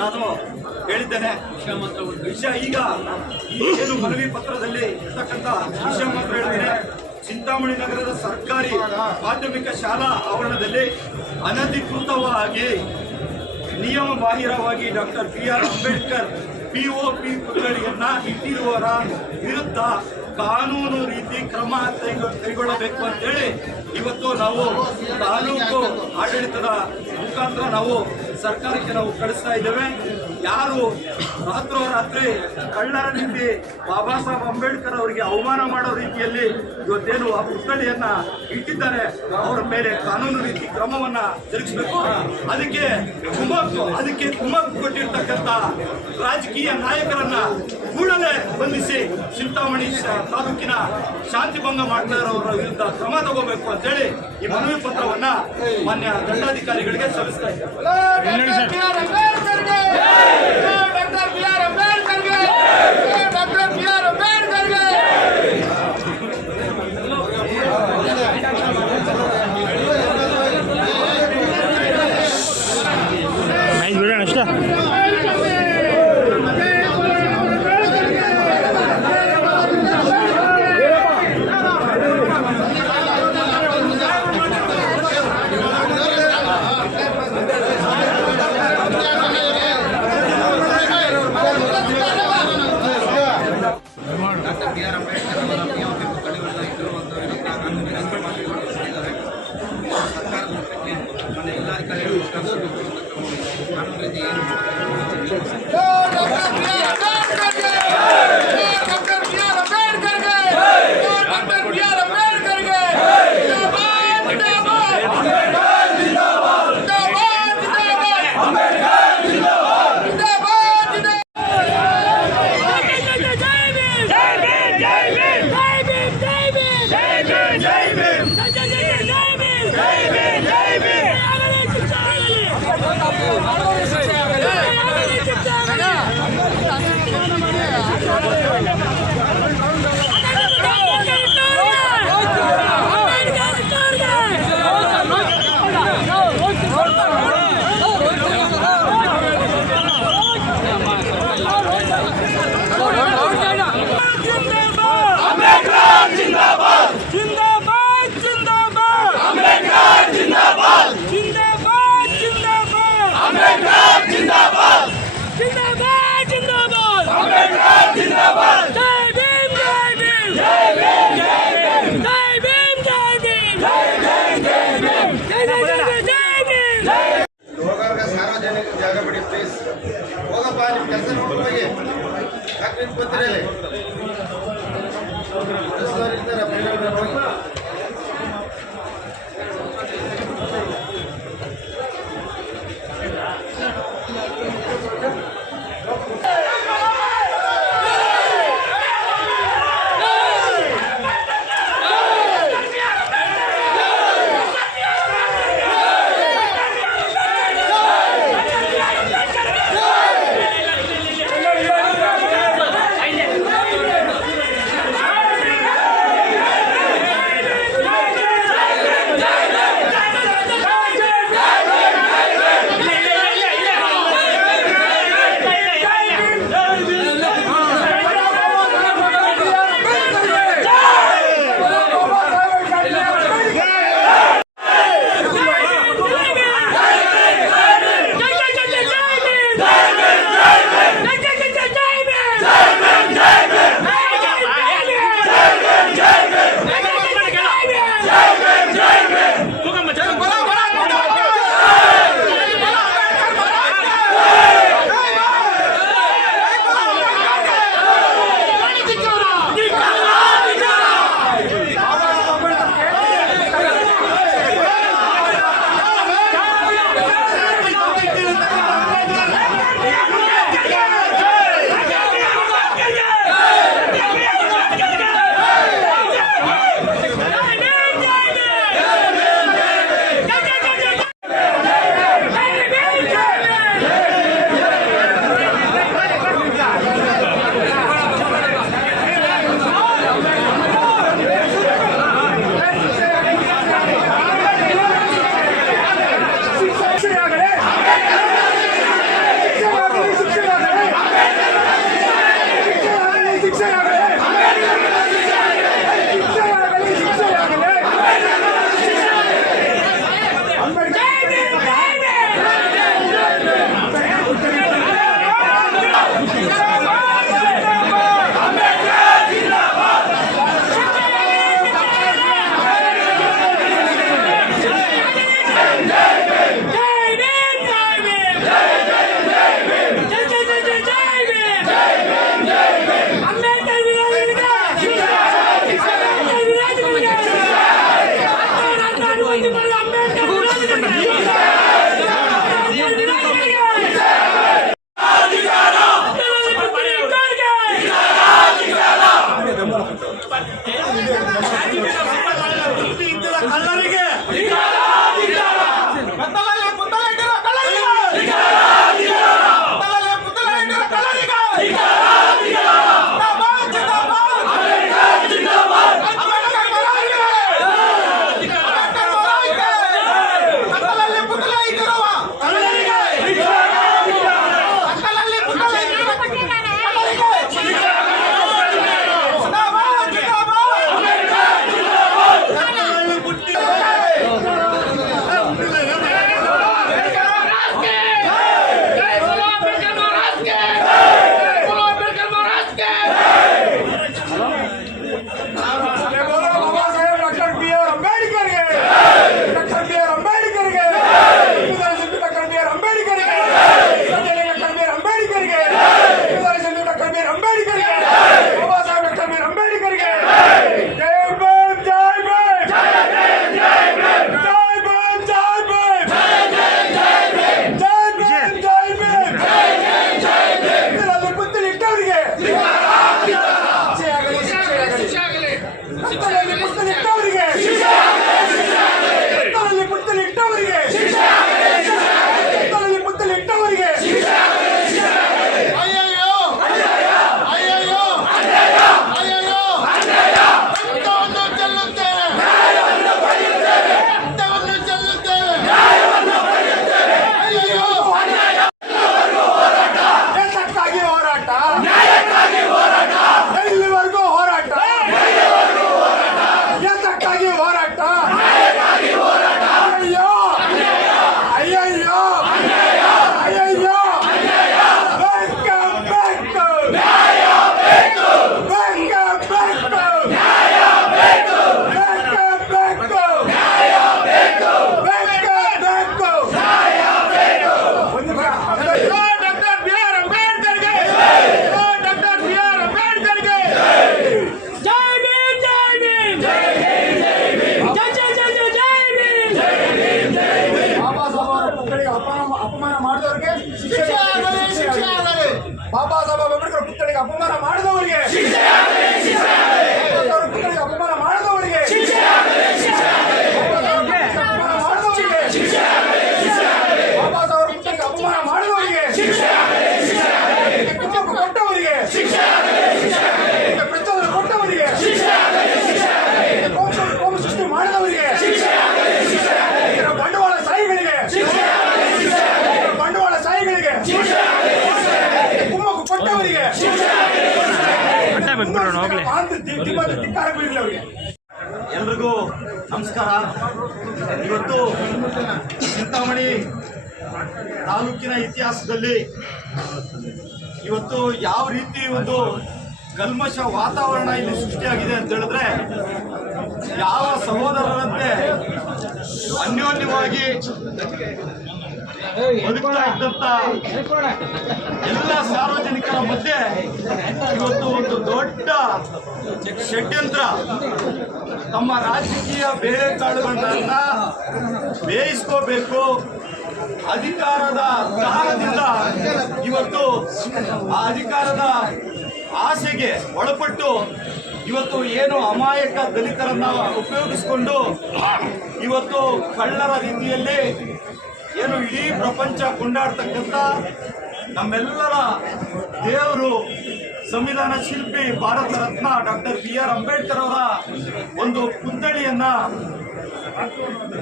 ನಾನು ಹೇಳಿದ್ದೇನೆ. ವಿಷಯ ಈಗ ಏನು ಮನವಿ ಪತ್ರದಲ್ಲಿ ಇರ್ತಕ್ಕಂಥ ವಿಷಯ ಮಾತ್ರ ಹೇಳಿದ್ದೇನೆ ಚಿಂತಾಮಣಿ ನಗರದ ಸರ್ಕಾರಿ ಮಾಧ್ಯಮಿಕ ಶಾಲಾ ಆವರಣದಲ್ಲಿ ಅನಧಿಕೃತವಾಗಿ ನಿಯಮ ಬಾಹಿರವಾಗಿ doctor B R Ambedkar P O P ಪುತ್ಥಳಿಯನ್ನ ಇಟ್ಟಿರುವವರ ವಿರುದ್ಧ ಕಾನೂನು ರೀತಿ ಕ್ರಮ ಕೈಗೊಳ್ಳಬೇಕು ಅಂತೇಳಿ ಇವತ್ತು ನಾವು ತಾಲೂಕು ಆಡಳಿತದ ಮುಖಾಂತರ ನಾವು ಸರ್ಕಾರಕ್ಕೆ ನಾವು ಕಳಿಸ್ತಾ ಇದ್ದೇವೆ. ಯಾರು ರಾತ್ರೋರಾತ್ರಿ ಕಳ್ಳರ ನಿಂತಿ ಬಾಬಾ ಸಾಹೇಬ್ ಅಂಬೇಡ್ಕರ್ ಅವರಿಗೆ ಅವಮಾನ ಮಾಡೋ ರೀತಿಯಲ್ಲಿ ಇವತ್ತೇನು ಆ ಪುತ್ಥಳಿಯನ್ನ ಇಟ್ಟಿದ್ದಾರೆ, ಅವರ ಮೇಲೆ ಕಾನೂನು ರೀತಿ ಕ್ರಮವನ್ನ ಜರುಗಿಸಬೇಕು. ಅದಕ್ಕೆ ಕುಮ್ಮಕ್ಕು ಅದಕ್ಕೆ ಕುಮ್ಮಕ್ಕು ಕೊಟ್ಟಿರ್ತಕ್ಕಂಥ ರಾಜಕೀಯ ನಾಯಕರನ್ನ ಕೂಡಲೇ ಬಂಧಿಸಿ ಚಿಂತಾಮಣಿ ತಾಲೂಕಿನ ಶಾಂತಿ ಭಂಗ ಮಾಡ್ತಾ ಇರೋರ ವಿರುದ್ಧ ಕ್ರಮ ತಗೋಬೇಕು ಅಂತೇಳಿ ಈ ಮನವಿ ಪತ್ರವನ್ನ ಮಾನ್ಯ ದಂಡಾಧಿಕಾರಿಗಳಿಗೆ ಸಲ್ಲಿಸ್ತಾ ಇದ್ದೇವೆ ಇವತ್ತು ಯಾವ ರೀತಿ ಒಂದು ಕಲ್ಮಶ ವಾತಾವರಣ ಇಲ್ಲಿ ಸೃಷ್ಟಿಯಾಗಿದೆ ಅಂತ ಹೇಳಿದ್ರೆ, ಯಾವ ಸಹೋದರರಂತೆ ಅನ್ಯೋನ್ಯವಾಗಿ ಎಲ್ಲ ಸಾರ್ವಜನಿಕರ ಮಧ್ಯೆ ಇವತ್ತು ಒಂದು ದೊಡ್ಡ ಷಡ್ಯಂತ್ರ ತಮ್ಮ ರಾಜಕೀಯ ಬೇಳೆ ಕಾಳುಗಳನ್ನ ಬೇಯಿಸ್ಕೋಬೇಕು. ಅಧಿಕಾರದ ಕಾರಣದಿಂದ ಇವತ್ತು ಆ ಅಧಿಕಾರದ ಆಸೆಗೆ ಒಳಪಟ್ಟು ಇವತ್ತು ಏನು ಅಮಾಯಕ ದಲಿತರನ್ನ ಉಪಯೋಗಿಸಿಕೊಂಡು ಇವತ್ತು ಕಳ್ಳರ ರೀತಿಯಲ್ಲಿ ಏನು ಇಡೀ ಪ್ರಪಂಚ ಕೊಂಡಾಡ್ತಕ್ಕಂಥ ನಮ್ಮೆಲ್ಲರ ದೇವರು ಸಂವಿಧಾನ ಶಿಲ್ಪಿ Bharat Ratna doctor B R Ambedkar ಅವರ ಒಂದು ಪುತ್ಥಳಿಯನ್ನ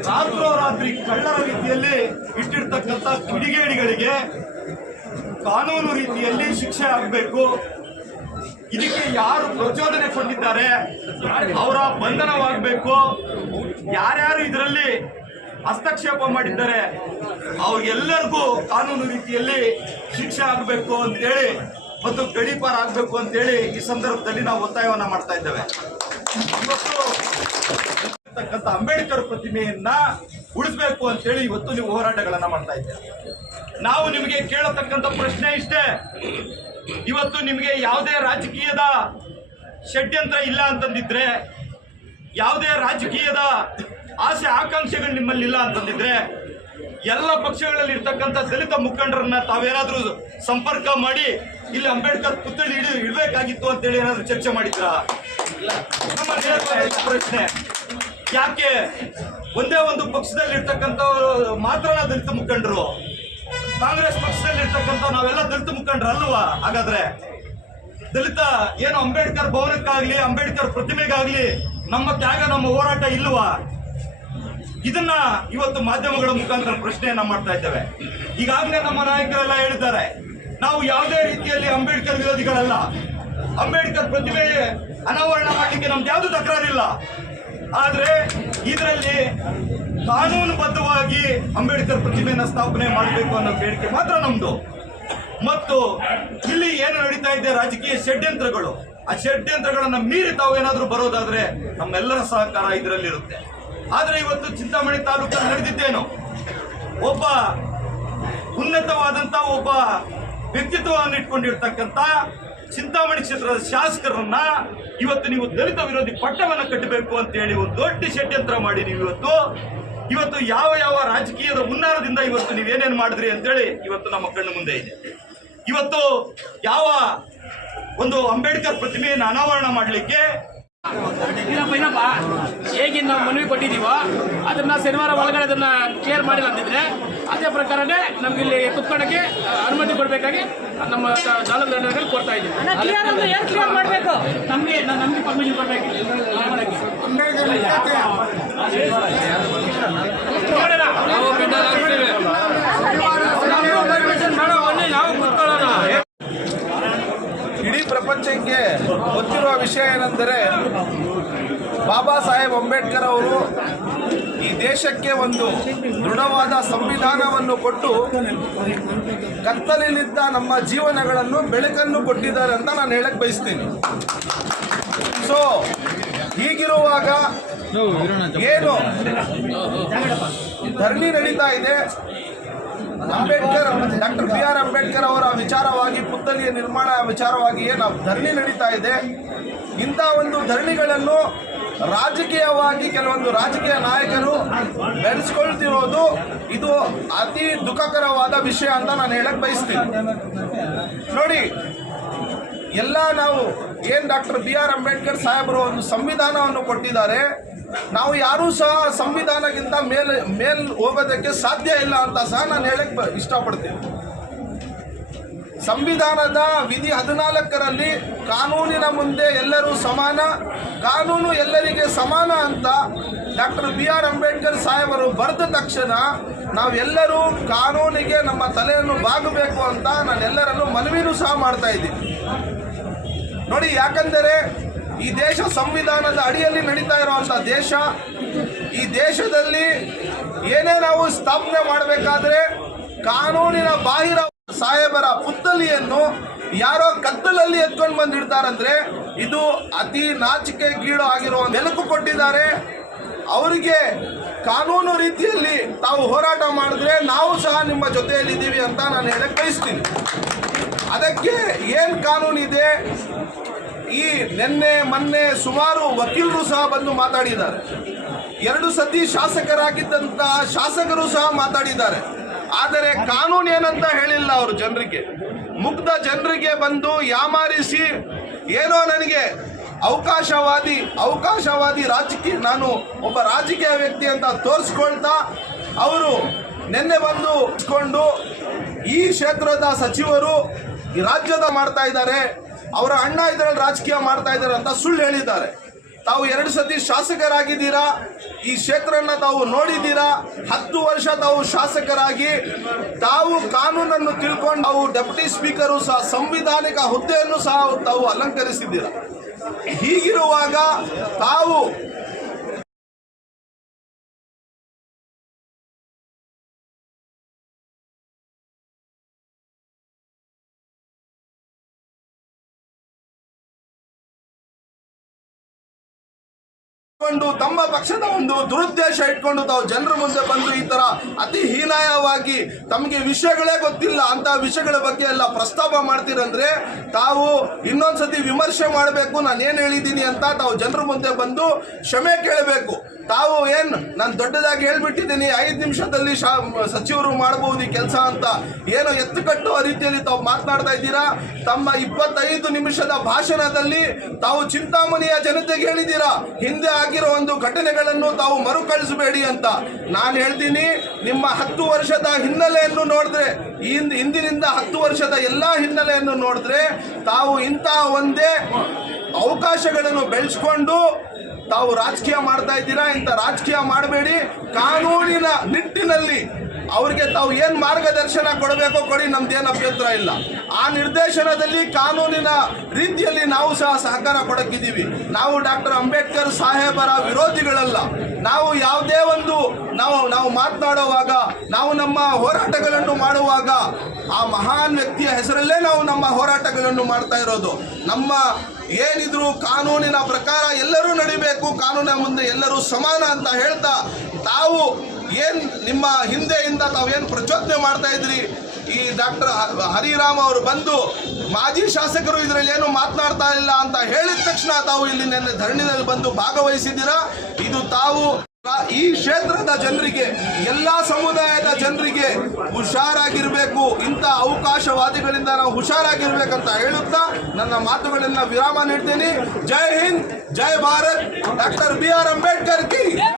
ರಾತ್ರೋರಾತ್ರಿ ಕಳ್ಳರ ರೀತಿಯಲ್ಲಿ ಇಟ್ಟಿರ್ತಕ್ಕಂಥ ಕಿಡಿಗೇಡಿಗಳಿಗೆ ಕಾನೂನು ರೀತಿಯಲ್ಲಿ ಶಿಕ್ಷೆ ಆಗಬೇಕು. ಇದಕ್ಕೆ ಯಾರು ಪ್ರಚೋದನೆ ಕೊಟ್ಟಿದ್ದಾರೆ? ಅವರ ಬಂಧನವಾಗಬೇಕು. ಯಾರ್ಯಾರು ಇದರಲ್ಲಿ ಹಸ್ತಕ್ಷೇಪ ಮಾಡಿದ್ದಾರೆ, ಅವ್ರಿಗೆಲ್ಲರಿಗೂ ಕಾನೂನು ರೀತಿಯಲ್ಲಿ ಶಿಕ್ಷೆ ಆಗಬೇಕು ಅಂತೇಳಿ ಮತ್ತು ಗಡೀಪಾರ ಆಗಬೇಕು ಅಂತೇಳಿ ಈ ಸಂದರ್ಭದಲ್ಲಿ ನಾವು ಒತ್ತಾಯವನ್ನು ಮಾಡ್ತಾ ಇದ್ದೇವೆ. ಇರ್ತಕ್ಕಂಥ ಅಂಬೇಡ್ಕರ್ ಪ್ರತಿಮೆಯನ್ನ ಉಳಿಸ್ಬೇಕು ಅಂತೇಳಿ ಇವತ್ತು ನೀವು ಹೋರಾಟಗಳನ್ನ ಮಾಡ್ತಾ ಇದ್ದೇವೆ ನಾವು ನಿಮಗೆ ಕೇಳತಕ್ಕಂಥ ಪ್ರಶ್ನೆ ಇಷ್ಟೇ. ಇವತ್ತು ನಿಮಗೆ ಯಾವುದೇ ರಾಜಕೀಯದ ಷಡ್ಯಂತ್ರ ಇಲ್ಲ ಅಂತಂದಿದ್ರೆ, ಯಾವುದೇ ರಾಜಕೀಯದ ಆಸೆ ಆಕಾಂಕ್ಷೆಗಳು ನಿಮ್ಮಲ್ಲಿ ಇಲ್ಲ ಅಂತಂದಿದ್ರೆ, ಎಲ್ಲ ಪಕ್ಷಗಳಲ್ಲಿ ಇರ್ತಕ್ಕಂಥ ದಲಿತ ಮುಖಂಡರನ್ನ ತಾವೇನಾದ್ರೂ ಸಂಪರ್ಕ ಮಾಡಿ, ಇಲ್ಲಿ ಅಂಬೇಡ್ಕರ್ ಪುತ್ಥಳಿ ಇಡ ಇಡಬೇಕಾಗಿತ್ತು ಅಂತೇಳಿ ಏನಾದ್ರು ಚರ್ಚೆ ಮಾಡಿದ್ರಾ? ಪ್ರಶ್ನೆ. ಯಾಕೆ? ಒಂದೇ ಒಂದು ಪಕ್ಷದಲ್ಲಿ ಇರ್ತಕ್ಕಂಥ ಮಾತ್ರ ದಲಿತ ಮುಖಂಡರು? ಕಾಂಗ್ರೆಸ್ ಪಕ್ಷದಲ್ಲಿ ಇರ್ತಕ್ಕಂಥ ನಾವೆಲ್ಲ ದಲಿತ ಮುಖಂಡರು ಅಲ್ವಾ? ಹಾಗಾದ್ರೆ ದಲಿತ ಏನು ಅಂಬೇಡ್ಕರ್ ಭವನಕ್ಕಾಗ್ಲಿ, ಅಂಬೇಡ್ಕರ್ ಪ್ರತಿಮೆಗಾಗ್ಲಿ ನಮ್ಮ ತ್ಯಾಗ, ನಮ್ಮ ಹೋರಾಟ ಇಲ್ವಾ? ಇದನ್ನ ಇವತ್ತು ಮಾಧ್ಯಮಗಳ ಮುಖಾಂತರ ಪ್ರಶ್ನೆಯನ್ನ ಮಾಡ್ತಾ ಇದ್ದೇವೆ. ಈಗಾಗಲೇ ನಮ್ಮ ನಾಯಕರೆಲ್ಲ ಹೇಳಿದ್ದಾರೆ, ನಾವು ಯಾವುದೇ ರೀತಿಯಲ್ಲಿ ಅಂಬೇಡ್ಕರ್ ವಿರೋಧಿಗಳಲ್ಲ. ಅಂಬೇಡ್ಕರ್ ಪ್ರತಿಮೆ ಅನಾವರಣ ಮಾಡಲಿಕ್ಕೆ ನಮ್ದು ಯಾವುದು ತಕರಾರಿಲ್ಲ. ಆದ್ರೆ ಇದರಲ್ಲಿ ಕಾನೂನುಬದ್ಧವಾಗಿ ಅಂಬೇಡ್ಕರ್ ಪ್ರತಿಮೆಯನ್ನು ಸ್ಥಾಪನೆ ಮಾಡಬೇಕು ಅನ್ನೋ ಬೇಡಿಕೆ ಮಾತ್ರ ನಮ್ದು. ಮತ್ತು ಇಲ್ಲಿ ಏನು ನಡೀತಾ ಇದೆ ರಾಜಕೀಯ ಷಡ್ಯಂತ್ರಗಳು, ಆ ಷಡ್ಯಂತ್ರಗಳನ್ನ ಮೀರಿ ತಾವು ಏನಾದರೂ ಬರೋದಾದ್ರೆ ನಮ್ಮೆಲ್ಲರ ಸಹಕಾರ ಇದರಲ್ಲಿರುತ್ತೆ. ಆದ್ರೆ ಇವತ್ತು ಚಿಂತಾಮಣಿ ತಾಲೂಕಲ್ಲಿ ನಡೆದಿದ್ದೇನು? ಒಬ್ಬ ಉನ್ನತವಾದಂತ ಒಬ್ಬ ವ್ಯಕ್ತಿತ್ವವನ್ನು ಇಟ್ಕೊಂಡಿರ್ತಕ್ಕಂಥ ಚಿಂತಾಮಣಿ ಕ್ಷೇತ್ರದ ಶಾಸಕರನ್ನ ಇವತ್ತು ನೀವು ದಲಿತ ವಿರೋಧಿ ಪಟ್ಟವನ್ನ ಕಟ್ಟಬೇಕು ಅಂತ ಹೇಳಿ ಒಂದು ದೊಡ್ಡ ಷಡ್ಯಂತ್ರ ಮಾಡಿ ನೀವು ಇವತ್ತು. ಇವತ್ತು ಯಾವ ಯಾವ ರಾಜಕೀಯದ ಹುನ್ನಾರದಿಂದ ಇವತ್ತು ನೀವೇನೇನು ಮಾಡಿದ್ರಿ ಅಂತೇಳಿ ಇವತ್ತು ನಮ್ಮ ಕಣ್ಣು ಮುಂದೆ ಇದೆ. ಇವತ್ತು ಯಾವ ಒಂದು ಅಂಬೇಡ್ಕರ್ ಪ್ರತಿಮೆಯನ್ನು ಅನಾವರಣ ಮಾಡಲಿಕ್ಕೆ ಇಲ್ಲಪ್ಪ ಹೇಗೆ ನಾವು ಮನವಿ ಕೊಟ್ಟಿದ್ದೀವೋ ಅದನ್ನ ಶನಿವಾರ ಒಳಗಡೆ ಅದನ್ನ ಕ್ಲಿಯರ್ ಮಾಡಿಲ್ಲ ಅಂತಿದ್ರೆ ಅದೇ ಪ್ರಕಾರನೇ ನಮ್ಗೆ ಇಲ್ಲಿ ಕುತ್ಕೊಳ್ಳಕ್ಕೆ ಅನುಮತಿ ಕೊಡಬೇಕಾಗಿ ನಮ್ಮ ಜಾಲದಲ್ಲಿ ಕೊಡ್ತಾ ಇದ್ದೀವಿ. ನಮಗೆ ನಮಗೆ ಪರ್ಮಿಷನ್ ಕೊಡಬೇಕು. ನಾವು ಪ್ರಪಂಚಕ್ಕೆ ಗೊತ್ತಿರುವ ವಿಷಯ ಏನೆಂದರೆ ಬಾಬಾ ಸಾಹೇಬ್ ಅಂಬೇಡ್ಕರ್ ಅವರು ಈ ದೇಶಕ್ಕೆ ಒಂದು ದೃಢವಾದ ಸಂವಿಧಾನವನ್ನು ಕೊಟ್ಟು ಕತ್ತಲಿನಿಂದ ನಮ್ಮ ಜೀವನಗಳನ್ನು ಬೆಳಕನ್ನು ಕೊಟ್ಟಿದ್ದಾರೆ ಅಂತ ನಾನು ಹೇಳಕ್ಕೆ ಬಯಸ್ತೀನಿ. ಸೊ ಹೀಗಿರುವಾಗ ಏನು ಧರಣಿ ನಡೀತಾ ಇದೆ. Ambedkar doctor B R Ambedkar ಅವರ ವಿಚಾರವಾಗಿ ಪುತ್ತಲಿಯ ನಿರ್ಮಾಣ ವಿಚಾರವಾಗಿ ಏನು ಧರಣಿ ನಡೀತಾ ಇದೆ, ಇಂಥ ಒಂದು ಧರಣಿಗಳನ್ನು ರಾಜಕೀಯವಾಗಿ ಕೆಲವೊಂದು ರಾಜಕೀಯ ನಾಯಕರು ಬೆಳೆಸ್ಕೊಳ್ತಿರೋದು ಇದು ಅತಿ ದುಃಖಕರವಾದ ವಿಷಯ ಅಂತ ನಾನು ಹೇಳಕ್ ಬಯಸ್ತೀನಿ. ನೋಡಿ, ಎಲ್ಲ ನಾವು ಏನು ಡಾಕ್ಟರ್ ಬಿ ಆರ್ ಅಂಬೇಡ್ಕರ್ ಸಾಹೇಬರು ಒಂದು ಸಂವಿಧಾನವನ್ನು ಕೊಟ್ಟಿದ್ದಾರೆ ನಾವು ಯಾರೂ ಸಹ ಸಂವಿಧಾನಕ್ಕಿಂತ ಮೇಲೆ, ಮೇಲ್ ಹೋಗೋದಕ್ಕೆ ಸಾಧ್ಯ ಇಲ್ಲ ಅಂತ ಸಹ ನಾನು ಹೇಳಕ್ಕೆ ಇಷ್ಟಪಡ್ತೀನಿ. ಸಂವಿಧಾನದ ವಿಧಿ ಹದಿನಾಲ್ಕರಲ್ಲಿ ಕಾನೂನಿನ ಮುಂದೆ ಎಲ್ಲರೂ ಸಮಾನ, ಕಾನೂನು ಎಲ್ಲರಿಗೆ ಸಮಾನ ಅಂತ ಡಾಕ್ಟರ್ ಬಿ ಆರ್ ಅಂಬೇಡ್ಕರ್ ಸಾಹೇಬರು ಬರೆದ ತಕ್ಷಣ ನಾವೆಲ್ಲರೂ ಕಾನೂನಿಗೆ ನಮ್ಮ ತಲೆಯನ್ನು ಬಾಗಬೇಕು ಅಂತ ನಾನೆಲ್ಲರನ್ನು ಮನವಿನೂ ಸಹ ಮಾಡ್ತಾ ಇದ್ದೀನಿ. ನೋಡಿ, ಯಾಕಂದರೆ ಈ ದೇಶ ಸಂವಿಧಾನದ ಅಡಿಯಲ್ಲಿ ನಡೀತಾ ಇರುವಂತಹ ದೇಶ, ಈ ದೇಶದಲ್ಲಿ ಏನೇ ನಾವು ಸ್ಥಾಪನೆ ಮಾಡಬೇಕಾದ್ರೆ ಕಾನೂನಿನ ಬಾಹಿರ ಸಾಹೇಬರ ಪುತ್ತಲಿಯನ್ನು ಯಾರೋ ಕತ್ತಲಲ್ಲಿ ಎತ್ಕೊಂಡು ಬಂದಿಡ್ತಾರಂದ್ರೆ ಇದು ಅತಿ ನಾಚಿಕೆ ಗೀಡು ಆಗಿರುವ ಬೆಳಕು ಕೊಟ್ಟಿದ್ದಾರೆ. ಅವರಿಗೆ ಕಾನೂನು ರೀತಿಯಲ್ಲಿ ತಾವು ಹೋರಾಟ ಮಾಡಿದ್ರೆ ನಾವು ಸಹ ನಿಮ್ಮ ಜೊತೆಯಲ್ಲಿದ್ದೀವಿ ಅಂತ ನಾನು ಹೇಳಕ್ ಬಯಸ್ತೀನಿ. ಅದಕ್ಕೆ ಏನು ಕಾನೂನಿದೆ? ಈ ನಿನ್ನೆ, ಮೊನ್ನೆ ಸುಮಾರು ವಕೀಲರು ಸಹ ಬಂದು ಮಾತಾಡಿದ್ದಾರೆ. ಎರಡು ಸತಿ ಶಾಸಕರಾಗಿದ್ದಂತ ಶಾಸಕರು ಸಹ ಮಾತಾಡಿದ್ದಾರೆ. ಆದರೆ ಕಾನೂನು ಏನಂತ ಹೇಳಿಲ್ಲ ಅವರು ಜನರಿಗೆ. ಮುಗ್ಧ ಜನರಿಗೆ ಬಂದು ಯಾಮಾರಿಸಿ, ಏನೋ ನನಗೆ ಅವಕಾಶವಾದಿ ಅವಕಾಶವಾದಿ ರಾಜಕೀಯ, ನಾನು ಒಬ್ಬ ರಾಜಕೀಯ ವ್ಯಕ್ತಿ ಅಂತ ತೋರಿಸ್ಕೊಳ್ತಾ ಅವರು ನಿನ್ನೆ ಬಂದು ಈ ಕ್ಷೇತ್ರದ ಸಚಿವರು ರಾಜ್ಯದ ಮಾಡ್ತಾ ಇದ್ದಾರೆ. ಅವರ ಅಣ್ಣ ಇದರಲ್ಲಿ ರಾಜಕೀಯ ಮಾಡ್ತಾ ಇದ್ದಾರೆ ಅಂತ ಸುಳ್ಳು ಹೇಳಿದ್ದಾರೆ. ತಾವು ಎರಡು ಸತಿ ಶಾಸಕರಾಗಿದ್ದೀರಾ? ಈ ಕ್ಷೇತ್ರನ ತಾವು ನೋಡಿದ್ದೀರಾ? ಹತ್ತು ವರ್ಷ ತಾವು ಶಾಸಕರಾಗಿ ತಾವು ಕಾನೂನನ್ನು ತಿಳ್ಕೊಂಡು ತಾವು ಡೆಪ್ಯೂಟಿ ಸ್ಪೀಕರು ಸಹ ಸಂವಿಧಾನಿಕ ಹುದ್ದೆಯನ್ನು ಸಹ ತಾವು ಅಲಂಕರಿಸಿದ್ದೀರಾ? ಹೀಗಿರುವಾಗ ತಾವು ಕೊಂಡು ತಮ್ಮ ಪಕ್ಷದ ಒಂದು ದುರುದ್ದೇಶ ಇಟ್ಕೊಂಡು ತಾವು ಜನರ ಮುಂದೆ ಬಂದು ಈ ತರ ಅತಿ ಹೀನಾಯವಾಗಿ ತಮಗೆ ವಿಷಯಗಳೇ ಗೊತ್ತಿಲ್ಲ, ಅಂತ ವಿಷಯಗಳ ಬಗ್ಗೆ ಎಲ್ಲ ಪ್ರಸ್ತಾಪ ಮಾಡ್ತೀರಂದ್ರೆ ತಾವು ಇನ್ನೊಂದ್ಸತಿ ವಿಮರ್ಶೆ ಮಾಡಬೇಕು ನಾನು ಏನು ಹೇಳಿದ್ದೀನಿ ಅಂತ ತಾವು ಜನರ ಮುಂದೆ ಬಂದು ಕ್ಷಮೆ ಕೇಳಬೇಕು. ತಾವು ಏನು ನಾನು ದೊಡ್ಡದಾಗಿ ಹೇಳ್ಬಿಟ್ಟಿದ್ದೀನಿ, ಐದು ನಿಮಿಷದಲ್ಲಿ ಶಾ ಸಚಿವರು ಮಾಡಬಹುದು ಈ ಕೆಲಸ ಅಂತ. ಏನೋ ಎತ್ತು ಕಟ್ಟುವ ರೀತಿಯಲ್ಲಿ ತಾವು ಮಾತನಾಡ್ತಾ ಇದ್ದೀರಾ? ತಮ್ಮ ಇಪ್ಪತ್ತೈದು ನಿಮಿಷದ ಭಾಷಣದಲ್ಲಿ ತಾವು ಚಿಂತಾಮಣಿಯ ಜನತೆಗೆ ಹೇಳಿದ್ದೀರಾ? ಹಿಂದೆ ಆಗಿರೋ ಒಂದು ಘಟನೆಗಳನ್ನು ತಾವು ಮರುಕಳಿಸಬೇಡಿ ಅಂತ. ನಾನು ಹೇಳ್ತೀನಿ, ನಿಮ್ಮ ಹತ್ತು ವರ್ಷದ ಹಿನ್ನೆಲೆಯನ್ನು ನೋಡಿದ್ರೆ, ಹಿಂದ್ ಇಂದಿನಿಂದ ಹತ್ತು ವರ್ಷದ ಎಲ್ಲಾ ಹಿನ್ನೆಲೆಯನ್ನು ನೋಡಿದ್ರೆ, ತಾವು ಇಂತಹ ಒಂದೇ ಅವಕಾಶಗಳನ್ನು ಬೆಳೆಸ್ಕೊಂಡು ತಾವು ರಾಜಕೀಯ ಮಾಡ್ತಾ ಇದ್ದೀರಾ? ಇಂಥ ರಾಜಕೀಯ ಮಾಡಬೇಡಿ. ಕಾನೂನಿನ ನಿಟ್ಟಿನಲ್ಲಿ ಅವರಿಗೆ ತಾವು ಏನು ಮಾರ್ಗದರ್ಶನ ಕೊಡಬೇಕೋ ಕೊಡಿ, ನಮ್ದೇನು ಅಭ್ಯಂತರ ಇಲ್ಲ. ಆ ನಿರ್ದೇಶನದಲ್ಲಿ ಕಾನೂನಿನ ರೀತಿಯಲ್ಲಿ ನಾವು ಸಹ ಸಹಕಾರ ಕೊಡಕ್ಕಿದ್ದೀವಿ. ನಾವು ಡಾಕ್ಟರ್ ಅಂಬೇಡ್ಕರ್ ಸಾಹೇಬರ ವಿರೋಧಿಗಳಲ್ಲ. ನಾವು ಯಾವುದೇ ಒಂದು ನಾವು ನಾವು ಮಾತನಾಡುವಾಗ, ನಾವು ನಮ್ಮ ಹೋರಾಟಗಳನ್ನು ಮಾಡುವಾಗ ಆ ಮಹಾನ್ ವ್ಯಕ್ತಿಯ ಹೆಸರಲ್ಲೇ ನಾವು ನಮ್ಮ ಹೋರಾಟಗಳನ್ನು ಮಾಡ್ತಾ ಇರೋದು. ನಮ್ಮ ಏನಿದ್ರು ಕಾನೂನಿನ ಪ್ರಕಾರ ಎಲ್ಲರೂ ನಡಿಬೇಕು, ಕಾನೂನಿನ ಮುಂದೆ ಎಲ್ಲರೂ ಸಮಾನ ಅಂತ ಹೇಳ್ತಾ ತಾವು ಏನ್ ನಿಮ್ಮ ಹಿಂದೆಯಿಂದ ತಾವೇನು ಪ್ರಚೋದನೆ ಮಾಡ್ತಾ ಇದ್ರಿ? ಈ ಡಾಕ್ಟರ್ ಹರಿರಾಮ್ ಅವರು ಬಂದು ಮಾಜಿ ಶಾಸಕರು ಇದರಲ್ಲಿ ಏನು ಮಾತನಾಡ್ತಾ ಇಲ್ಲ ಅಂತ ಹೇಳಿದ ತಕ್ಷಣ ತಾವು ಇಲ್ಲಿ ನಿನ್ನೆ ಧರಣಿನಲ್ಲಿ ಬಂದು ಭಾಗವಹಿಸಿದ್ದೀರಾ? ಇದು ತಾವು ಈ ಕ್ಷೇತ್ರದ ಜನರಿಗೆ, ಎಲ್ಲಾ ಸಮುದಾಯದ ಜನರಿಗೆ ಹುಷಾರಾಗಿರಬೇಕು. ಇಂಥ ಅವಕಾಶವಾದಿಗಳಿಂದ ನಾವು ಹುಷಾರಾಗಿರ್ಬೇಕಂತ ಹೇಳುತ್ತಾ ನನ್ನ ಮಾತುಗಳನ್ನ ವಿರಾಮ ನೀಡ್ತೀನಿ. ಜೈ ಹಿಂದ್, ಜೈ Bharat. Doctor B R Ambedkar ಕಿ